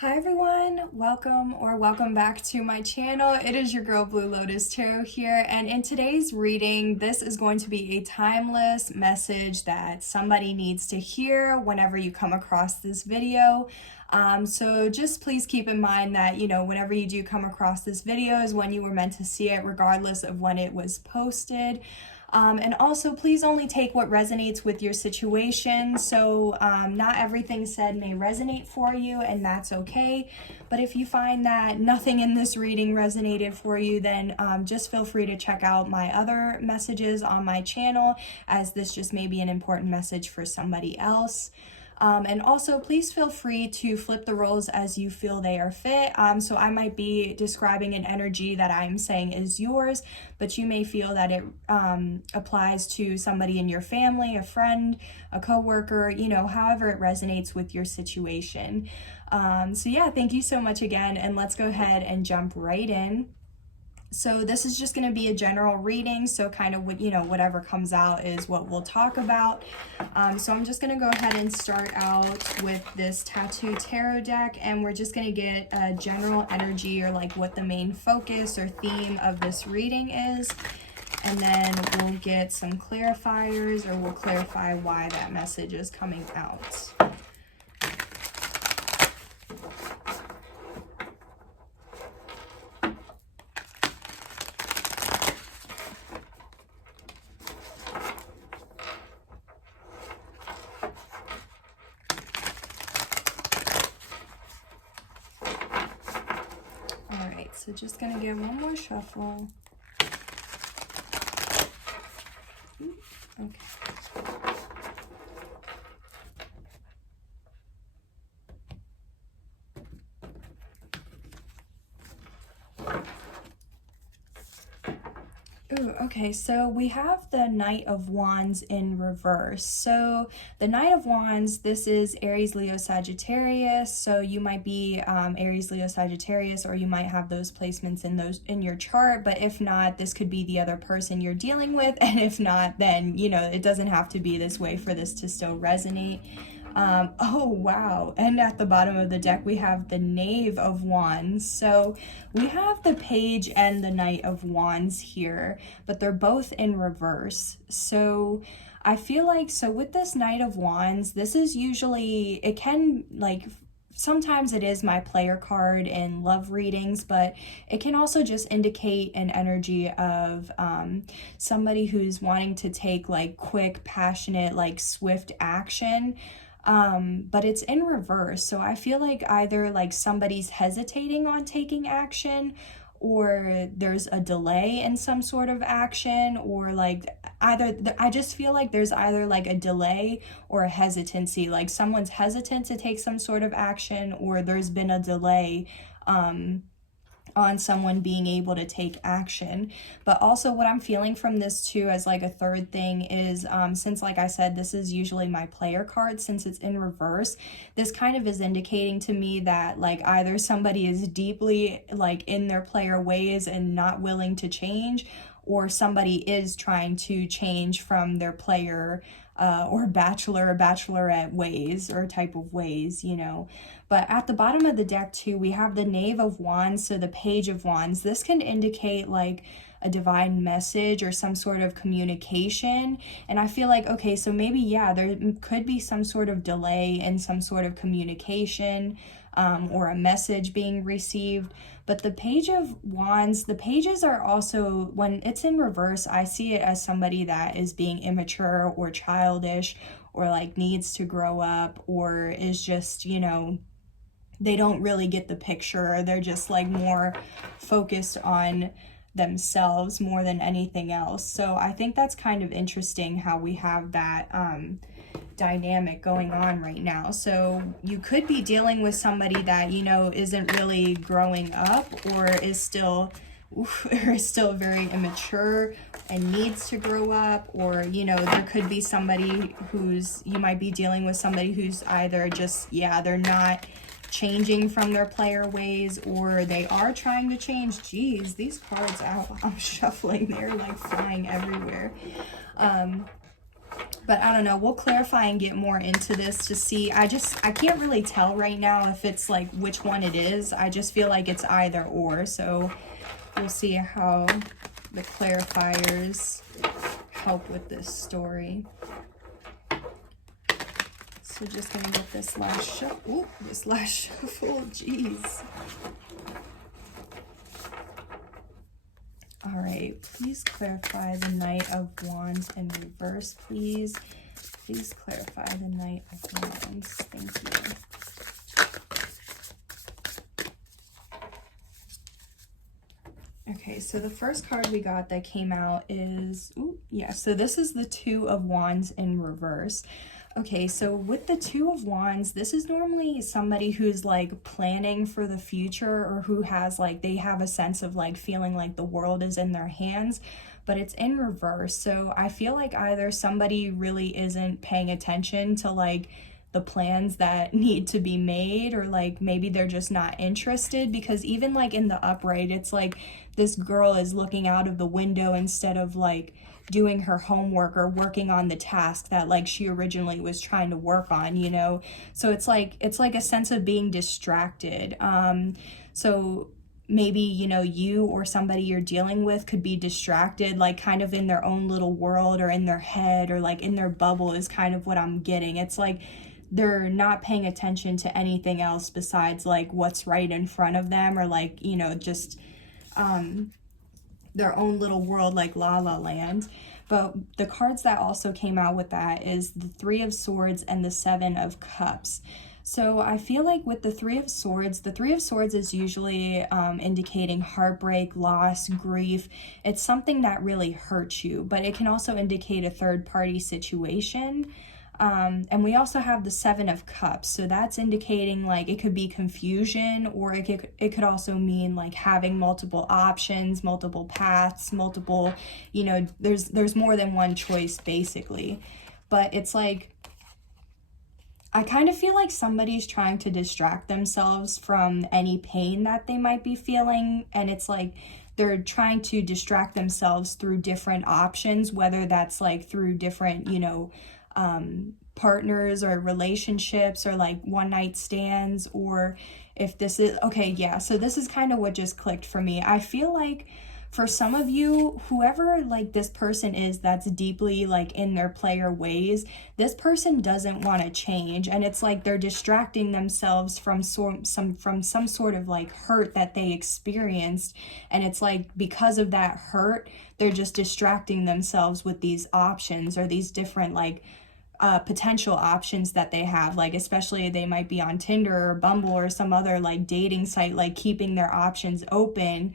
Hi everyone, welcome back to my channel. It is your girl Blue Lotus Tarot here, and in today's reading, this is going to be a timeless message that somebody needs to hear whenever you come across this video. So just please keep in mind that, whenever you do come across this video is when you were meant to see it, regardless of when it was posted. And also, please only take what resonates with your situation. So not everything said may resonate for you, and that's okay. But if you find that nothing in this reading resonated for you, then just feel free to check out my other messages on my channel, as this just may be an important message for somebody else. And also, please feel free to flip the roles as you feel they are fit. So I might be describing an energy that I'm saying is yours, but you may feel that it applies to somebody in your family, a friend, a coworker, however it resonates with your situation. So yeah, thank you so much again, and let's go ahead and jump right in. So this is just going to be a general reading, so kind of whatever comes out is what we'll talk about. So I'm just going to go ahead and start out with this Tattoo Tarot deck, and we're just going to get a general energy, or like what the main focus or theme of this reading is, and then we'll get some clarifiers, or we'll clarify why that message is coming out. So just gonna get one more shuffle. Okay. Ooh, okay, so we have the Knight of Wands in reverse. So the Knight of Wands, this is Aries, Leo, Sagittarius. So you might be Aries, Leo, Sagittarius, or you might have those placements in your chart. But if not, this could be the other person you're dealing with. And if not, then, it doesn't have to be this way for this to still resonate. Oh wow, and at the bottom of the deck we have the Knave of Wands. So we have the Page and the Knight of Wands here, but they're both in reverse. So I feel like, so with this Knight of Wands, this is usually, it can, like, sometimes it is my player card in love readings, but it can also just indicate an energy of somebody who's wanting to take like quick, passionate, like swift action. But it's in reverse. So I feel like either like somebody's hesitating on taking action, or there's a delay in some sort of action, or like I just feel like there's either like a delay or a hesitancy, like someone's hesitant to take some sort of action, or there's been a delay on someone being able to take action. But also what I'm feeling from this too, as like a third thing, is since, like I said, this is usually my player card, since it's in reverse, this kind of is indicating to me that like either somebody is deeply like in their player ways and not willing to change, or somebody is trying to change from their player or bachelor or bachelorette ways, or type of ways, But at the bottom of the deck too, we have the Knave of Wands, so the Page of Wands. This can indicate like a divine message or some sort of communication. And I feel like, okay, so maybe, yeah, there could be some sort of delay in some sort of communication, or a message being received. But the Page of Wands, the pages are also, when it's in reverse, I see it as somebody that is being immature or childish, or like needs to grow up, or is just, they don't really get the picture, or they're just like more focused on themselves more than anything else. So I think that's kind of interesting how we have that dynamic going on right now. So you could be dealing with somebody that, isn't really growing up, or is still very immature and needs to grow up, or there could be somebody you might be dealing with somebody who's either just, they're not changing from their player ways, or they are trying to change. Jeez, these cards I'm shuffling, they're like flying everywhere. But I don't know, we'll clarify and get more into this to see. I can't really tell right now if it's like which one it is. I just feel like it's either or. So we'll see how the clarifiers help with this story. So just gonna get this last shuffle. This last shuffle, jeez. All right, please clarify the Knight of Wands in reverse, please. Please clarify the Knight of Wands. Thank you. Okay, so the first card we got that came out is, so this is the Two of Wands in reverse. Okay, so with the Two of Wands, this is normally somebody who's like planning for the future, or who has like, they have a sense of like feeling like the world is in their hands, but it's in reverse. So I feel like either somebody really isn't paying attention to like the plans that need to be made, or like maybe they're just not interested, because even like in the upright, it's like this girl is looking out of the window instead of like doing her homework or working on the task that like she originally was trying to work on, you know? So it's like a sense of being distracted. So maybe, you know, you or somebody you're dealing with could be distracted, like kind of in their own little world, or in their head, or like in their bubble is kind of what I'm getting. It's like they're not paying attention to anything else besides like what's right in front of them, or like, you know, just their own little world, like La La Land. But the cards that also came out with that is the Three of Swords and the Seven of Cups. So I feel like with the Three of Swords is usually indicating heartbreak, loss, grief. It's something that really hurts you, but it can also indicate a third-party situation. And we also have the Seven of Cups, so that's indicating like it could be confusion, or it could also mean like having multiple options, multiple paths, multiple, you know, there's more than one choice basically. But it's like, I kind of feel like somebody's trying to distract themselves from any pain that they might be feeling, and it's like they're trying to distract themselves through different options, whether that's like through different, you know, partners or relationships, or like one night stands, or if this is, okay, yeah, so this is kind of what just clicked for me. I feel like for some of you, whoever like this person is that's deeply like in their player ways, this person doesn't want to change, and it's like they're distracting themselves from some sort of like hurt that they experienced, and it's like because of that hurt, they're just distracting themselves with these options, or these different like potential options that they have, like especially they might be on Tinder or Bumble or some other like dating site, like keeping their options open.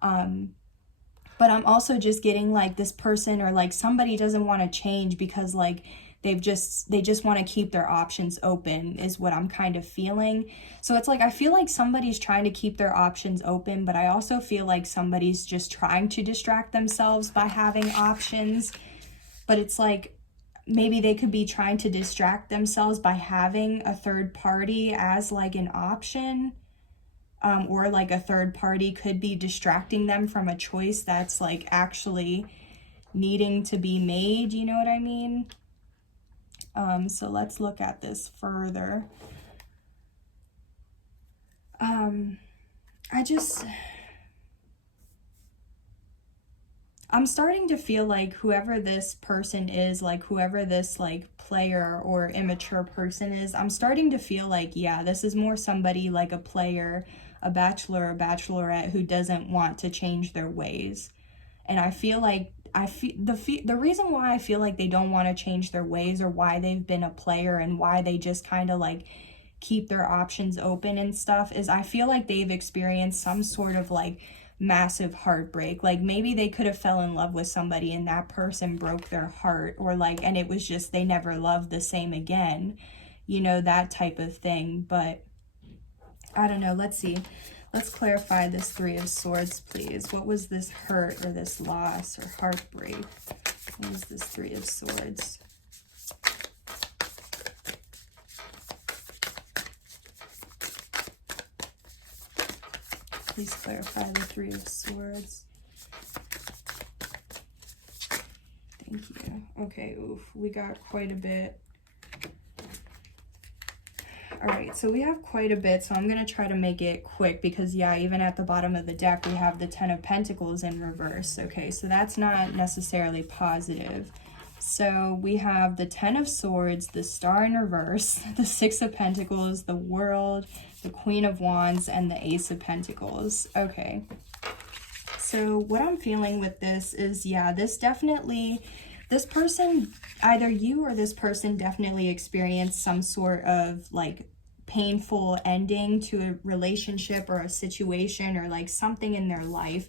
But I'm also just getting like this person, or like somebody doesn't want to change because like they just want to keep their options open, is what I'm kind of feeling. So it's like I feel like somebody's trying to keep their options open, but I also feel like somebody's just trying to distract themselves by having options. But it's like maybe they could be trying to distract themselves by having a third party as like an option, or like a third party could be distracting them from a choice that's like actually needing to be made, you know what I mean? So let's look at this further. I'm starting to feel like whoever this person is, like whoever this like player or immature person is, I'm starting to feel like, yeah, this is more somebody like a player, a bachelor or bachelorette who doesn't want to change their ways. And I feel like the reason why I feel like they don't want to change their ways, or why they've been a player and why they just kind of like keep their options open and stuff, is I feel like they've experienced some sort of like massive heartbreak. Like maybe they could have fell in love with somebody and that person broke their heart, or like, and it was just they never loved the same again, you know, that type of thing. But I don't know, let's see. Let's clarify this Three of Swords, please. What was this hurt or this loss or heartbreak? What was this Three of Swords? Please clarify the Three of Swords. Thank you. Okay, oof, we got quite a bit. All right, so we have quite a bit, so I'm going to try to make it quick because, yeah, even at the bottom of the deck, we have the Ten of Pentacles in reverse. Okay, so that's not necessarily positive. So we have the Ten of Swords, the Star in reverse, the Six of Pentacles, the World, the Queen of Wands, and the Ace of Pentacles. Okay. So what I'm feeling with this is, yeah, this person, either you or this person definitely experienced some sort of like painful ending to a relationship or a situation or like something in their life.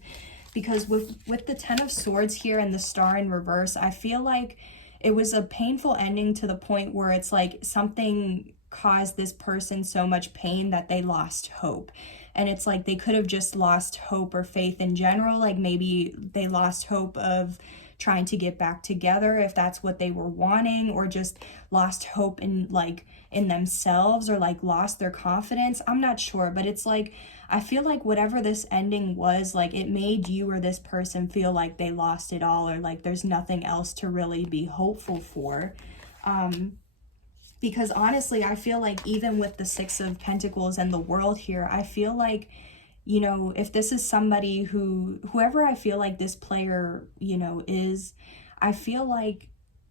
Because with the Ten of Swords here and the Star in reverse, I feel like it was a painful ending to the point where it's like something caused this person so much pain that they lost hope. And it's like they could have just lost hope or faith in general. Like maybe they lost hope of trying to get back together if that's what they were wanting, or just lost hope in themselves, or like lost their confidence. I'm not sure, but it's like I feel like whatever this ending was, like it made you or this person feel like they lost it all, or like there's nothing else to really be hopeful for. Because honestly, I feel like even with the Six of Pentacles and the World here, I feel like, you know, if this is somebody whoever I feel like this player, you know, is, I feel like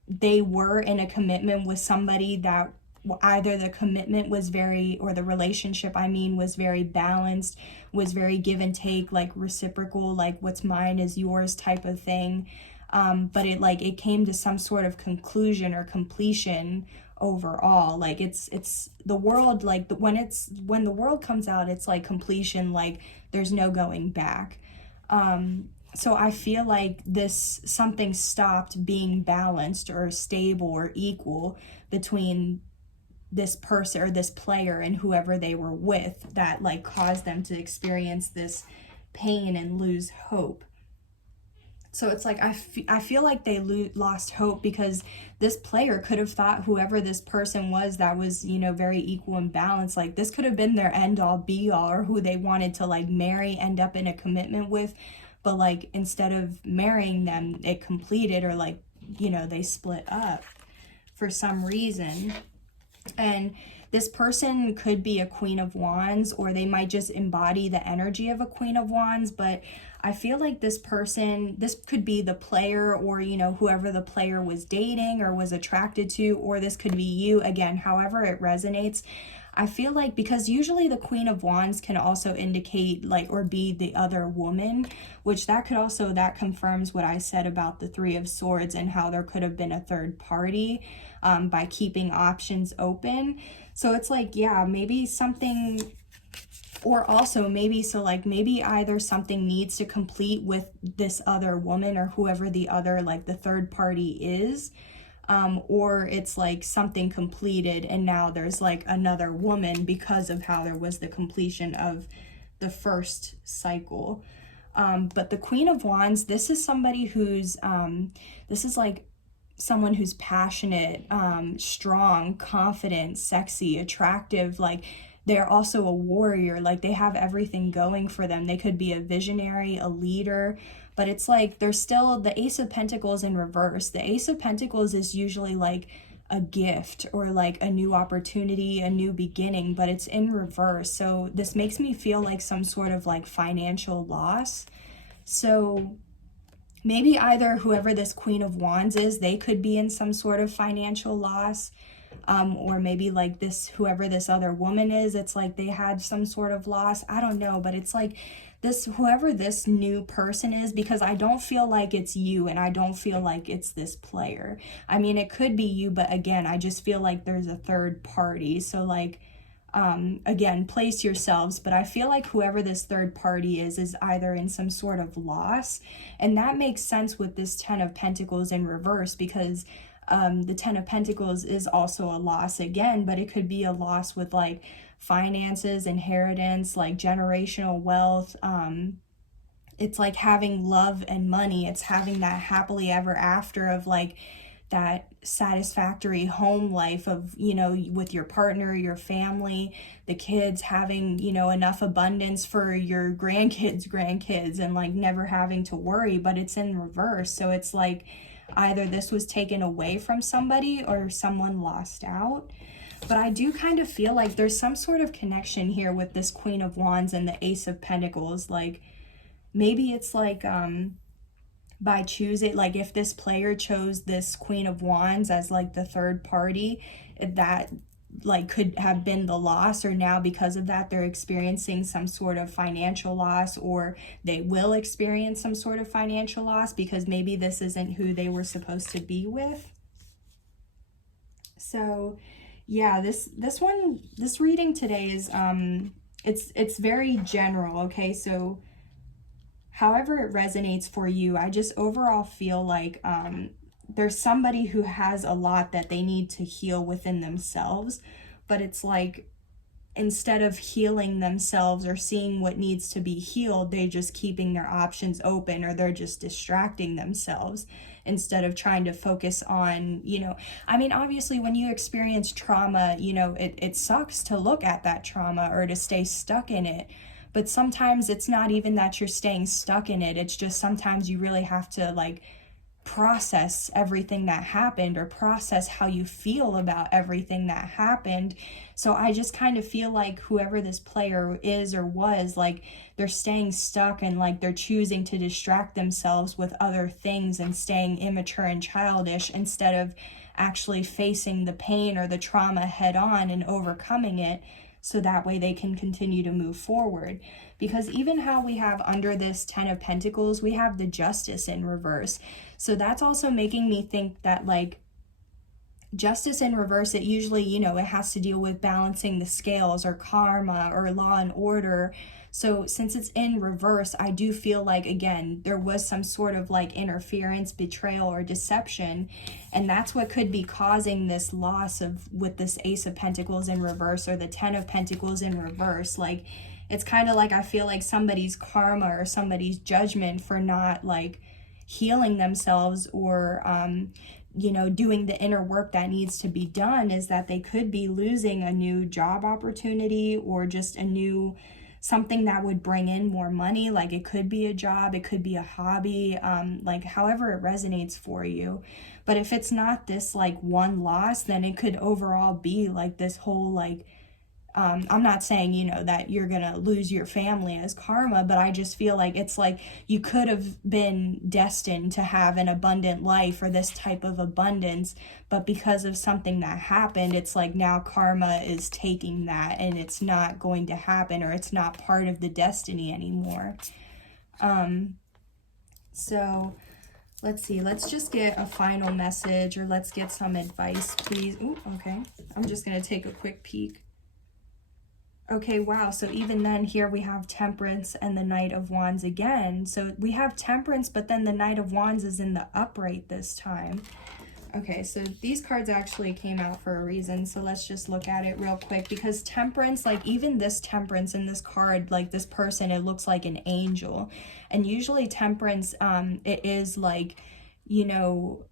they were in a commitment with somebody that either the commitment was very, or the relationship, I mean, was very balanced, was very give and take, like reciprocal, like what's mine is yours type of thing. But it came to some sort of conclusion or completion overall. Like it's the World, like when the World comes out, it's like completion, like there's no going back. So I feel like something stopped being balanced or stable or equal between this person or this player and whoever they were with, that like caused them to experience this pain and lose hope. So it's like I feel like they lost hope because this player could have thought whoever this person was that was, you know, very equal and balanced, like this could have been their end all be all, or who they wanted to like marry, end up in a commitment with. But like instead of marrying them, it completed, or like, you know, they split up for some reason. And this person could be a Queen of Wands, or they might just embody the energy of a Queen of Wands. But I feel like this could be the player, or, you know, whoever the player was dating or was attracted to, or this could be you, again, however it resonates. I feel like, because usually the Queen of Wands can also indicate like, or be the other woman, which that confirms what I said about the Three of Swords and how there could have been a third party by keeping options open. So it's like, yeah, maybe something, or also maybe either something needs to complete with this other woman or whoever the other, like the third party is. Or it's like something completed and now there's like another woman because of how there was the completion of the first cycle. But the Queen of Wands, this is somebody who's, this is like someone who's passionate, strong, confident, sexy, attractive, like they're also a warrior, like they have everything going for them. They could be a visionary, a leader, but it's like there's still the Ace of Pentacles in reverse. The Ace of Pentacles is usually like a gift or like a new opportunity, a new beginning, but it's in reverse. So this makes me feel like some sort of like financial loss. So maybe either whoever this Queen of Wands is, they could be in some sort of financial loss. Or maybe like whoever this other woman is, it's like they had some sort of loss. I don't know, but it's like whoever this new person is, because I don't feel like it's you and I don't feel like it's this player. I mean, it could be you, but again, I just feel like there's a third party. So like, again, place yourselves, but I feel like whoever this third party is either in some sort of loss. And that makes sense with this Ten of Pentacles in reverse, because the Ten of Pentacles is also a loss again, but it could be a loss with like finances, inheritance, like generational wealth. It's like having love and money. It's having that happily ever after of like that satisfactory home life of, you know, with your partner, your family, the kids, having, you know, enough abundance for your grandkids, and like never having to worry, but it's in reverse. So it's like, either this was taken away from somebody or someone lost out. But I do kind of feel like there's some sort of connection here with this Queen of Wands and the Ace of Pentacles. Like, maybe it's like, by choosing, like if this player chose this Queen of Wands as like the third party, that like could have been the loss, or now because of that they're experiencing some sort of financial loss, or they will experience some sort of financial loss because maybe this isn't who they were supposed to be with. So yeah, this reading today is it's very general, okay? So however it resonates for you, I just overall feel like there's somebody who has a lot that they need to heal within themselves, but it's like instead of healing themselves or seeing what needs to be healed, they're just keeping their options open, or they're just distracting themselves instead of trying to focus on, you know, I mean, obviously when you experience trauma, you know, it sucks to look at that trauma or to stay stuck in it. But sometimes it's not even that you're staying stuck in it. It's just sometimes you really have to like process everything that happened, or process how you feel about everything that happened. So I just kind of feel like whoever this player is or was, like they're staying stuck, and like they're choosing to distract themselves with other things and staying immature and childish instead of actually facing the pain or the trauma head on and overcoming it, so that way they can continue to move forward. Because even how we have under this 10 of Pentacles, we have the Justice in reverse. So that's also making me think that like Justice in reverse, it usually, you know, it has to deal with balancing the scales or karma or law and order. So since it's in reverse, I do feel like, again, there was some sort of like interference, betrayal, or deception. And that's what could be causing this loss of with this Ace of Pentacles in reverse, or the 10 of Pentacles in reverse. Like, it's kind of like I feel like somebody's karma or somebody's judgment for not like healing themselves, or you know, doing the inner work that needs to be done, is that they could be losing a new job opportunity, or just a new something that would bring in more money. Like it could be a job, it could be a hobby, like however it resonates for you. But if it's not this like one loss, then it could overall be like this whole like I'm not saying, you know, that you're gonna lose your family as karma, but I just feel like it's like you could have been destined to have an abundant life, or this type of abundance, but because of something that happened, it's like now karma is taking that, and it's not going to happen, or it's not part of the destiny anymore. So let's see, let's just get a final message, or let's get some advice, please. Ooh, okay, I'm just gonna take a quick peek. Okay, wow, so even then here we have Temperance and the Knight of Wands again. So we have Temperance, but then the Knight of Wands is in the upright this time. Okay, so these cards actually came out for a reason, so let's just look at it real quick, because Temperance, like even this Temperance in this card, like this person, it looks like an angel. And usually Temperance, it is like, you know,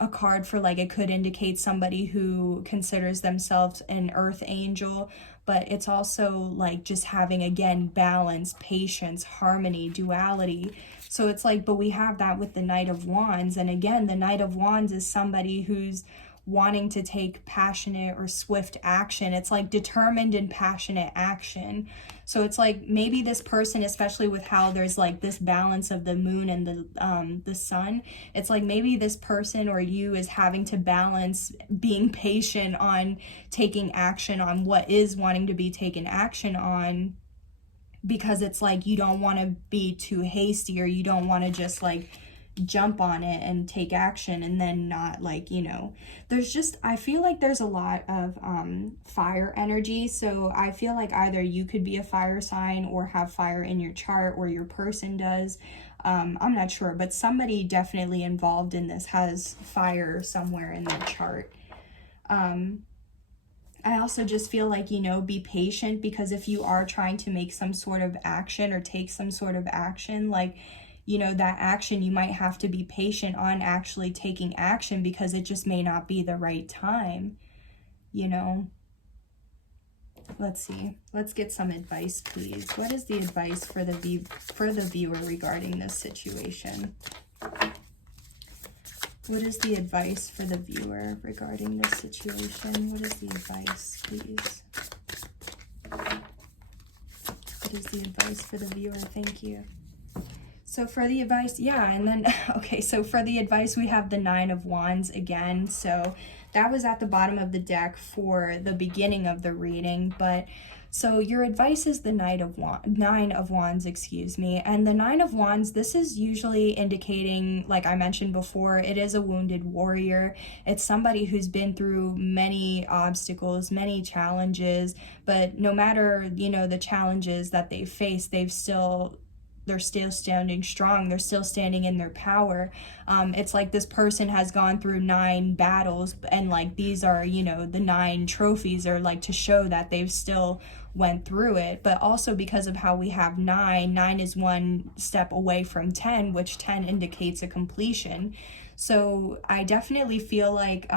a card for like, it could indicate somebody who considers themselves an earth angel, but it's also like just having, again, balance, patience, harmony, duality. So it's like, but we have that with the Knight of Wands. And again, the Knight of Wands is somebody who's wanting to take passionate or swift action. It's like determined and passionate action. So it's like maybe this person, especially with how there's like this balance of the moon and the sun, it's like maybe this person or you is having to balance being patient on taking action on what is wanting to be taken action on, because it's like you don't want to be too hasty, or you don't want to just like jump on it and take action and then not, like, you know, there's just, I feel like there's a lot of fire energy. So I feel like either you could be a fire sign or have fire in your chart, or your person does. I'm not sure, but somebody definitely involved in this has fire somewhere in their chart. I also just feel like, you know, be patient, because if you are trying to make some sort of action or take some sort of action, like, you know, that action, you might have to be patient on actually taking action, because it just may not be the right time, you know. Let's see. Let's get some advice, please. What is the advice for the viewer regarding this situation? What is the advice for the viewer regarding this situation? What is the advice, please? What is the advice for the viewer? Thank you. So for the advice, yeah, and then, okay, so for the advice, we have the Nine of Wands again. So that was at the bottom of the deck for the beginning of the reading, but so your advice is the Nine of Wands, excuse me. And the Nine of Wands, this is usually indicating, like I mentioned before, it is a wounded warrior. It's somebody who's been through many obstacles, many challenges, but no matter, you know, the challenges that they face, they're still standing strong. They're still standing in their power. It's like this person has gone through 9 battles, and like these are, you know, the 9 trophies are like to show that they've still went through it. But also because of how we have 9 is one step away from 10, which 10 indicates a completion. So I definitely feel like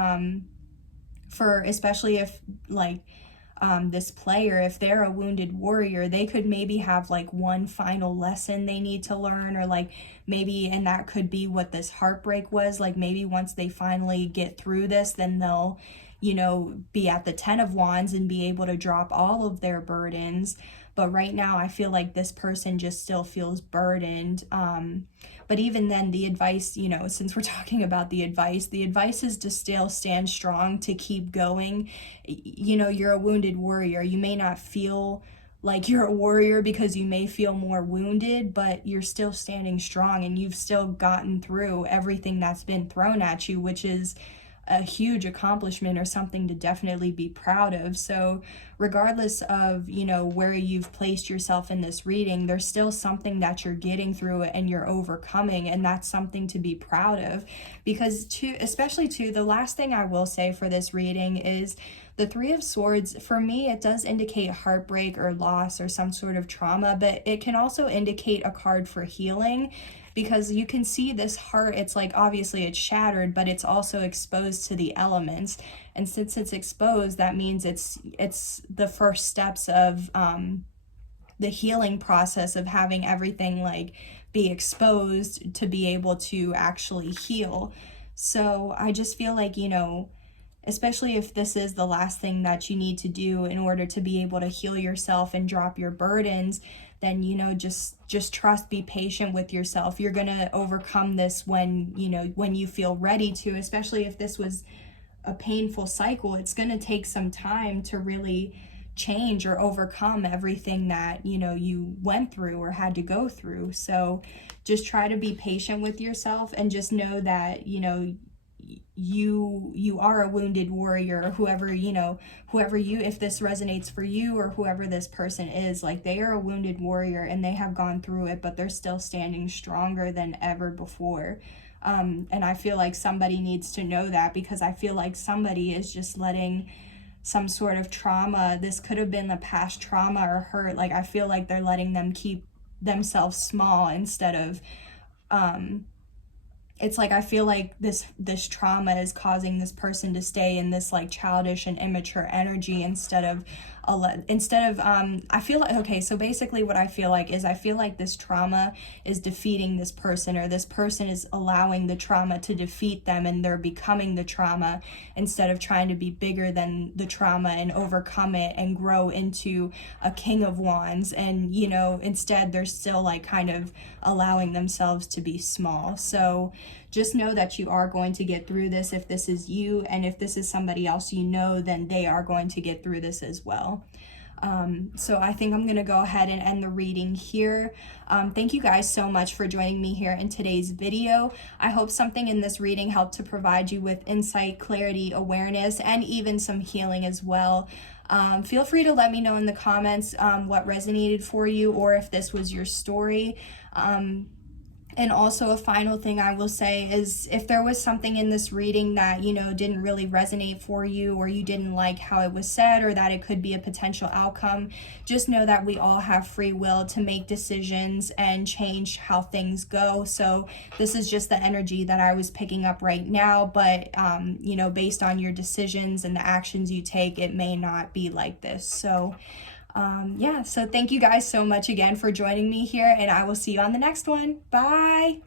for, especially if like this player, if they're a wounded warrior, they could maybe have like one final lesson they need to learn, or like maybe, and that could be what this heartbreak was, like maybe once they finally get through this, then they'll, you know, be at the 10 of Wands and be able to drop all of their burdens. But right now I feel like this person just still feels burdened. But even then, the advice, you know, since we're talking about the advice is to still stand strong, to keep going. You know, you're a wounded warrior. You may not feel like you're a warrior because you may feel more wounded, but you're still standing strong, and you've still gotten through everything that's been thrown at you, which is a huge accomplishment or something to definitely be proud of. So regardless of, you know, where you've placed yourself in this reading, there's still something that you're getting through and you're overcoming, and that's something to be proud of. Because especially the last thing I will say for this reading is the Three of Swords. For me, it does indicate heartbreak or loss or some sort of trauma, but it can also indicate a card for healing, because you can see this heart, it's like obviously it's shattered, but it's also exposed to the elements. And since it's exposed, that means it's the first steps of the healing process of having everything like be exposed to be able to actually heal. So I just feel like, you know, especially if this is the last thing that you need to do in order to be able to heal yourself and drop your burdens, then, you know, just trust, be patient with yourself. You're going to overcome this when, you know, when you feel ready to, especially if this was a painful cycle. It's going to take some time to really change or overcome everything that, you know, you went through or had to go through. So just try to be patient with yourself, and just know that, you know, you are a wounded warrior, or whoever you, if this resonates for you, or whoever this person is, like they are a wounded warrior and they have gone through it, but they're still standing stronger than ever before. And I feel like somebody needs to know that, because I feel like somebody is just letting some sort of trauma, this could have been the past trauma or hurt, like I feel like they're letting them keep themselves small instead of it's like I feel like this trauma is causing this person to stay in this like childish and immature energy instead of I feel like, okay, so basically what I feel like is, I feel like this trauma is defeating this person, or this person is allowing the trauma to defeat them, and they're becoming the trauma instead of trying to be bigger than the trauma and overcome it and grow into a King of Wands. And, you know, instead they're still like kind of allowing themselves to be small. So just know that you are going to get through this if this is you, and if this is somebody else you know, then they are going to get through this as well. So I think I'm going to go ahead and end the reading here. Thank you guys so much for joining me here in today's video. I hope something in this reading helped to provide you with insight, clarity, awareness, and even some healing as well. Feel free to let me know in the comments what resonated for you, or if this was your story. And also a final thing I will say is, if there was something in this reading that, you know, didn't really resonate for you, or you didn't like how it was said, or that it could be a potential outcome, just know that we all have free will to make decisions and change how things go. So this is just the energy that I was picking up right now, but, you know, based on your decisions and the actions you take, it may not be like this. So yeah, so thank you guys so much again for joining me here, and I will see you on the next one. Bye.